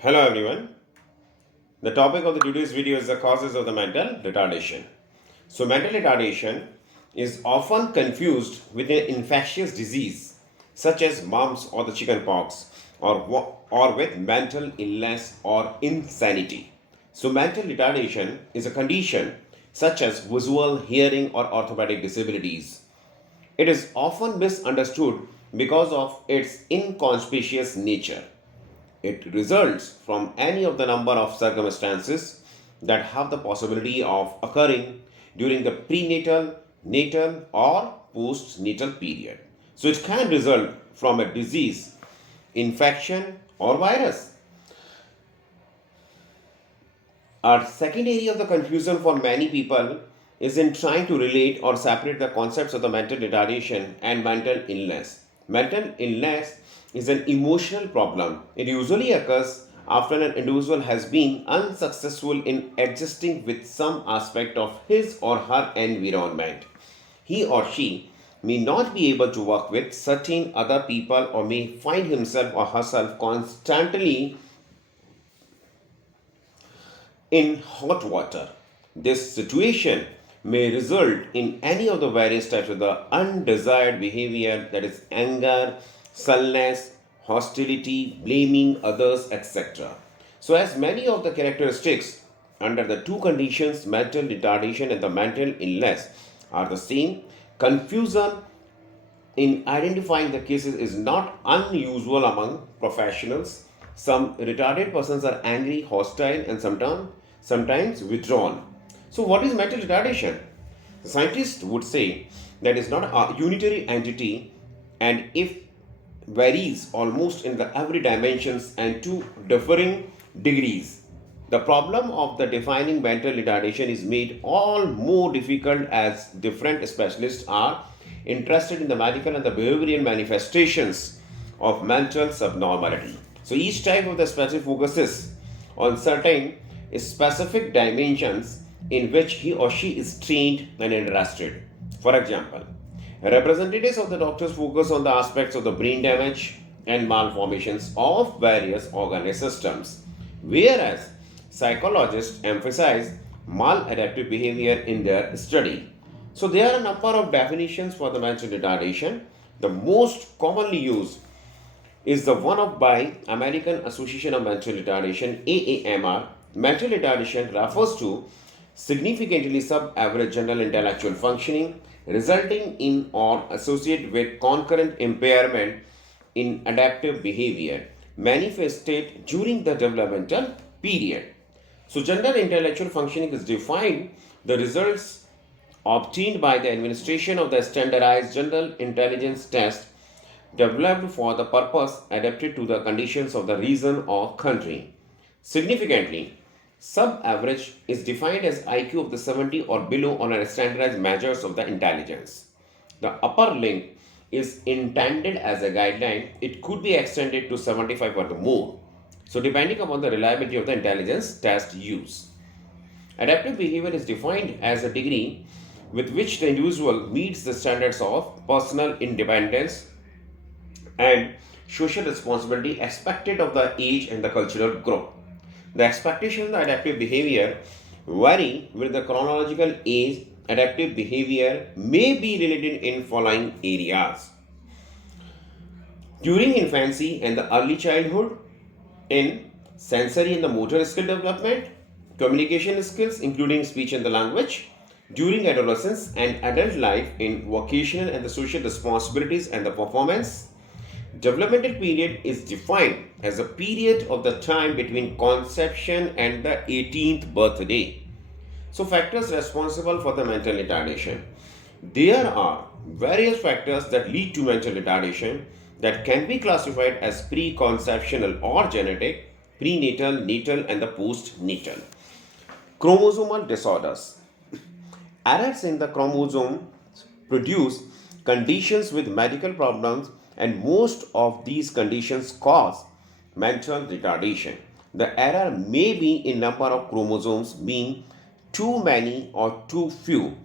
Hello everyone. The topic of the today's video is the causes of the mental retardation. So mental retardation is often confused with an infectious disease such as mumps or the chickenpox or with mental illness or insanity. So mental retardation is a condition such as visual, hearing or orthopedic disabilities. It is often misunderstood because of its inconspicuous nature. It results from any of the number of circumstances that have the possibility of occurring during the prenatal, natal, or postnatal period. So it can result from a disease, infection, or virus. A second area of the confusion for many people is in trying to relate or separate the concepts of the mental retardation and mental illness. Mental illness is an emotional problem. It usually occurs after an individual has been unsuccessful in adjusting with some aspect of his or her environment. He or she may not be able to work with certain other people or may find himself or herself constantly in hot water. This situation may result in any of the various types of the undesired behavior, that is anger, sulkiness, hostility, blaming others, etc. So, as many of the characteristics under the two conditions, mental retardation and the mental illness, are the same, confusion in identifying the cases is not unusual among professionals. Some retarded persons are angry, hostile, and sometimes withdrawn. So, what is mental retardation? The scientists would say that it's not a unitary entity, and if varies almost in the every dimensions and to differing degrees. The problem of the defining mental retardation is made all more difficult as different specialists are interested in the medical and the behavioral manifestations of mental subnormality. So each type of the specific focuses on certain specific dimensions in which he or she is trained and interested. For example, representatives of the doctors focus on the aspects of the brain damage and malformations of various organ systems, whereas psychologists emphasize maladaptive behavior in their study. So, there are a number of definitions for the mental retardation. The most commonly used is the one of by American Association of Mental Retardation, AAMR. Mental retardation refers to significantly sub-average general intellectual functioning resulting in or associated with concurrent impairment in adaptive behavior manifested during the developmental period. So, general intellectual functioning is defined the results obtained by the administration of the standardized general intelligence test developed for the purpose adapted to the conditions of the region or country. Significantly, sub-average is defined as IQ of the 70 or below on a standardized measures of the intelligence. The upper limit is intended as a guideline. It could be extended to 75 or more. So depending upon the reliability of the intelligence test used. Adaptive behavior is defined as a degree with which the individual meets the standards of personal independence and social responsibility expected of the age and the cultural group. The expectation of the adaptive behavior vary with the chronological age. Adaptive behavior may be related in following areas. During infancy and the early childhood, in sensory and the motor skill development, communication skills including speech and the language, during adolescence and adult life in vocational and the social responsibilities and the performance. Developmental period is defined as a period of the time between conception and the 18th birthday. So, factors responsible for the mental retardation. There are various factors that lead to mental retardation that can be classified as preconceptional or genetic, prenatal, natal, and the postnatal. Chromosomal disorders. Errors in the chromosome produce conditions with medical problems, and most of these conditions cause mental retardation. The error may be in number of chromosomes being too many or too few,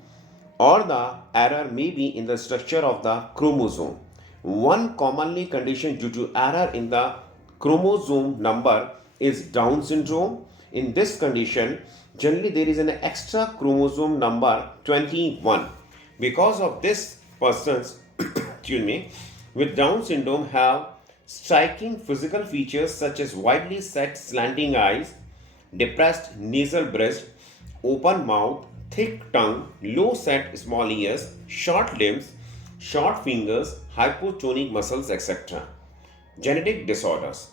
or the error may be in the structure of the chromosome. One commonly condition due to error in the chromosome number is Down syndrome. In this condition, generally there is an extra chromosome number 21. Because of this, persons excuse me, with Down syndrome have striking physical features such as widely set slanting eyes, depressed nasal bridge, open mouth, thick tongue, low set small ears, short limbs, short fingers, hypotonic muscles, etc. Genetic disorders.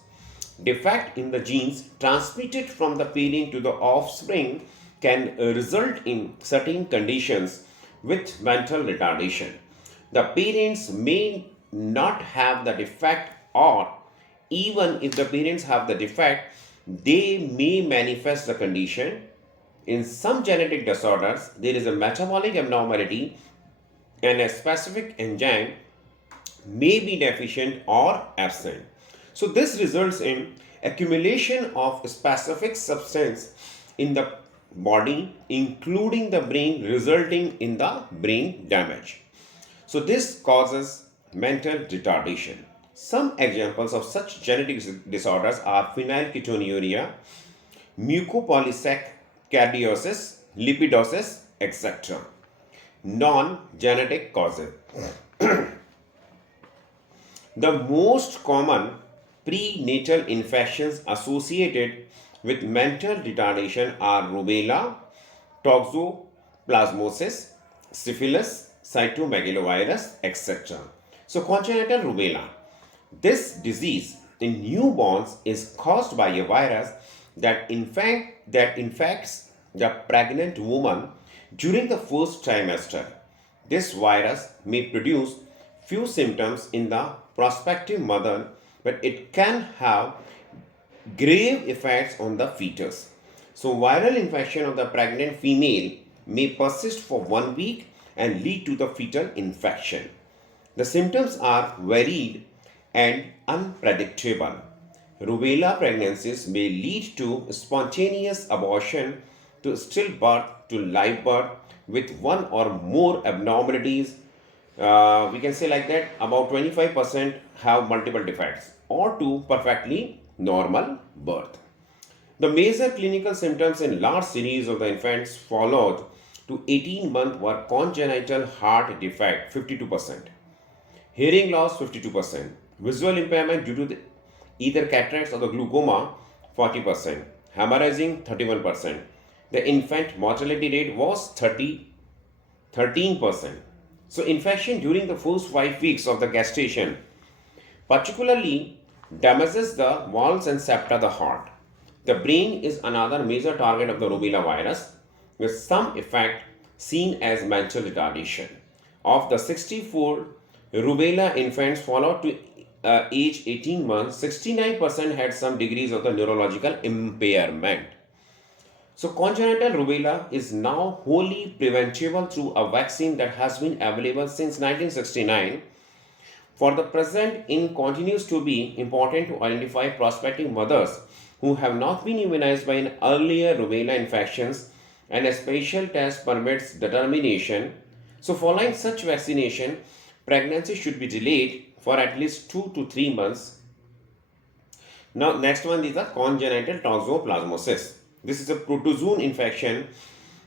Defect in the genes transmitted from the parent to the offspring can result in certain conditions with mental retardation. The parents may not have the defect, or even if the parents have the defect, they may manifest the condition. In some genetic disorders, there is a metabolic abnormality and a specific enzyme may be deficient or absent. So this results in accumulation of specific substance in the body, including the brain, resulting in the brain damage. So this causes mental retardation. Some examples of such genetic disorders are phenylketonuria, mucopolysaccharidosis, lipidosis, etc. Non-genetic causes. The most common prenatal infections associated with mental retardation are rubella, toxoplasmosis, syphilis, cytomegalovirus, etc. So, congenital rubella. This disease in newborns is caused by a virus that infects the pregnant woman during the first trimester. This virus may produce few symptoms in the prospective mother, but it can have grave effects on the fetus. So, viral infection of the pregnant female may persist for 1 week and lead to the fetal infection. The symptoms are varied and unpredictable. Rubella pregnancies may lead to spontaneous abortion, to stillbirth, to live birth with one or more abnormalities. We can say like that about 25% have multiple defects, or to perfectly normal birth. The major clinical symptoms in large series of the infants followed to 18 months were congenital heart defect 52%, hearing loss 52%, visual impairment due to either cataracts or the glaucoma 40%, hemorrhaging 31%. The infant mortality rate was 13%. So infection during the first 5 weeks of the gestation particularly damages the valves and septa of the heart. The brain is another major target of the rubella virus, with some effect seen as mental retardation. Of the 64 rubella infants followed to age 18 months, 69% had some degrees of the neurological impairment. So, congenital rubella is now wholly preventable through a vaccine that has been available since 1969. For the present, it continues to be important to identify prospective mothers who have not been immunized by an earlier rubella infections, and a special test permits determination. So, following such vaccination, pregnancy should be delayed for at least 2 to 3 months. Now, next one is the congenital toxoplasmosis. This is a protozoan infection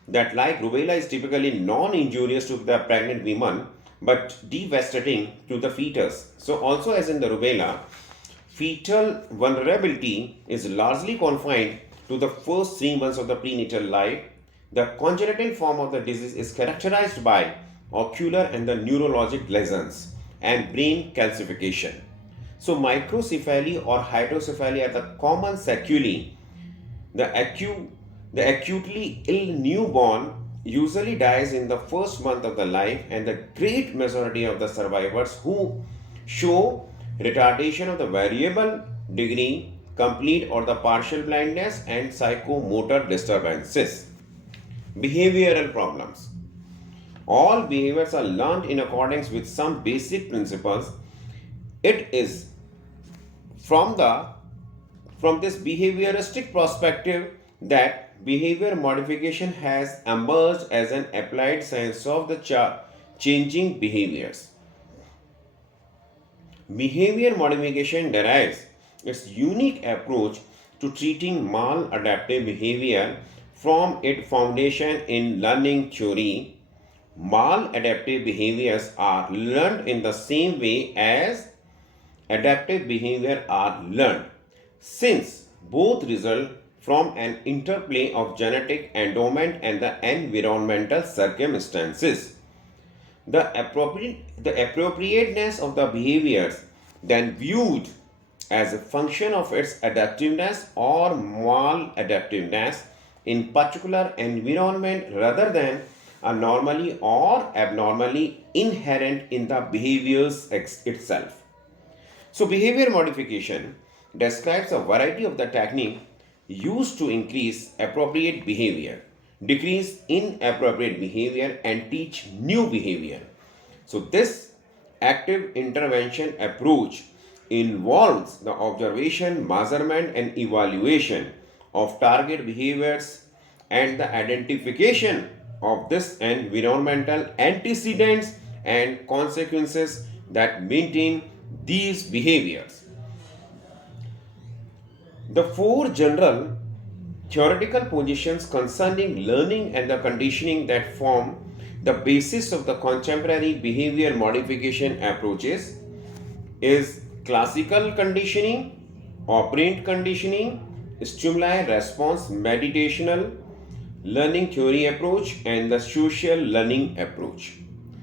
that, like rubella, is typically non-injurious to the pregnant woman but devastating to the fetus. So, also as in the rubella, fetal vulnerability is largely confined to the first 3 months of the prenatal life. The congenital form of the disease is characterized by ocular and the neurologic lesions and brain calcification. So, microcephaly or hydrocephaly are the common sequelae. The acutely ill newborn usually dies in the first month of the life, and the great majority of the survivors who show retardation of the variable degree, complete or the partial blindness, and psychomotor disturbances. Behavioral problems. All behaviors are learned in accordance with some basic principles. It is from this behavioristic perspective that behavior modification has emerged as an applied science of the changing behaviors. Behavior modification derives its unique approach to treating maladaptive behavior from its foundation in learning theory. Maladaptive behaviors are learned in the same way as adaptive behavior are learned, since both result from an interplay of genetic endowment and the environmental circumstances. The appropriateness of the behaviors then viewed as a function of its adaptiveness or maladaptiveness in particular environment rather than a normally or abnormally inherent in the behaviors itself. So, behavior modification describes a variety of the technique used to increase appropriate behavior, decrease inappropriate behavior, and teach new behavior. So, this active intervention approach involves the observation, measurement, and evaluation of target behaviors and the identification of this environmental antecedents and consequences that maintain these behaviors. The four general theoretical positions concerning learning and the conditioning that form the basis of the contemporary behavior modification approaches is classical conditioning, operant conditioning, stimuli response meditational learning theory approach, and the social learning approach.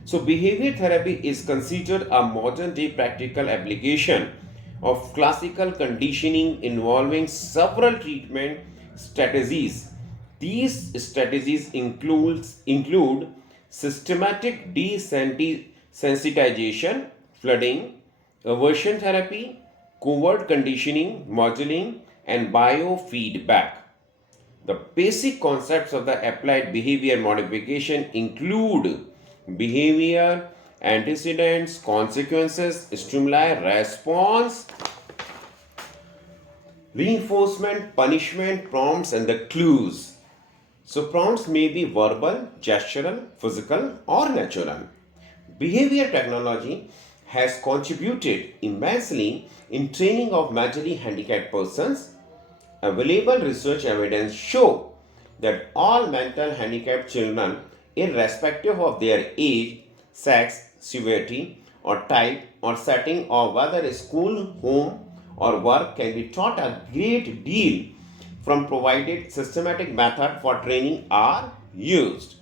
So, behavior therapy is considered a modern day practical application of classical conditioning involving several treatment strategies. These strategies include systematic desensitization, flooding, aversion therapy, covert conditioning, modeling, and biofeedback. The basic concepts of the applied behavior modification include behavior, antecedents, consequences, stimuli, response, reinforcement, punishment, prompts, and the clues. So, prompts may be verbal, gestural, physical, or natural. Behavior technology has contributed immensely in training of mentally handicapped persons. Available research evidence show that all mental handicapped children, irrespective of their age, sex, severity, or type, or setting, or whether school, home, or work, can be taught a great deal from provided systematic method for training are used.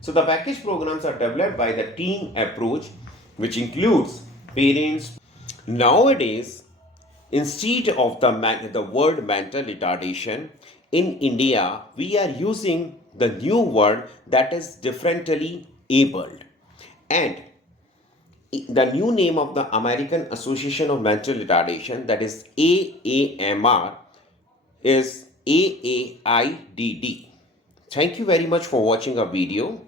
So the package programs are developed by the team approach, which includes parents. Nowadays, instead of the word mental retardation, in India, we are using the new word that is differently abled. And the new name of the American Association of Mental Retardation, that is AAMR, is AAIDD. Thank you very much for watching our video.